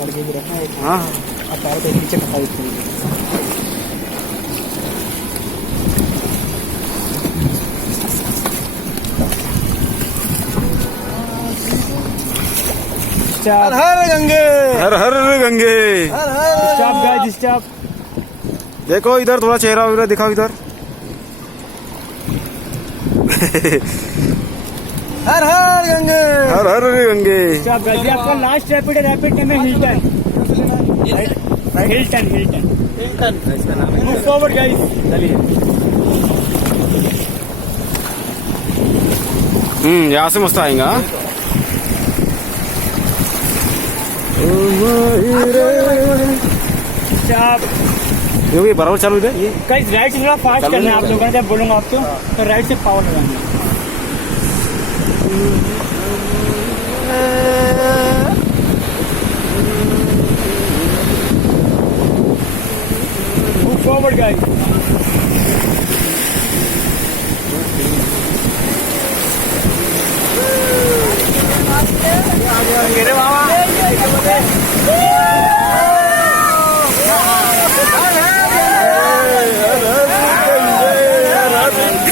लड़के भी रखना है। हाँ और पैरों के नीचे कटा हुई। हर हर गंगे, हर हर गंगे, हर हर स्टॉप गाइस स्टॉप। देखो इधर थोड़ा चेहरा वगैरह दिखाओ इधर। हर हर गंगे, हर हर गंगे। Stop guys. ये आपका लास्ट रैपिड है। रैपिड में हिल्टन, हिल्टन, हिल्टन, हिल्टन इसका नाम है। Move forward guys. चलिए। यहाँ से मस्त आएगा। स्टॉप। क्योंकि बराबर चालू है ये। गाइस राइट से थोड़ा फास्ट करना है आप लोगों ने। जब बोलूंगा आपको तो राइट से पावर लगाना है। Move forward guys. गिरे बाबा।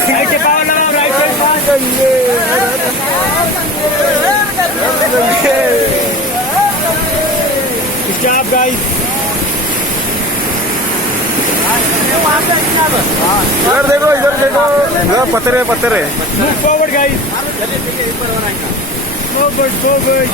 राइट से पावर लगाओ। राइट से स्टॉप गाइस। इधर देखो, इधर देखो, इधर पत्थर है, पत्थर है। Move forward guys. Forward, forward.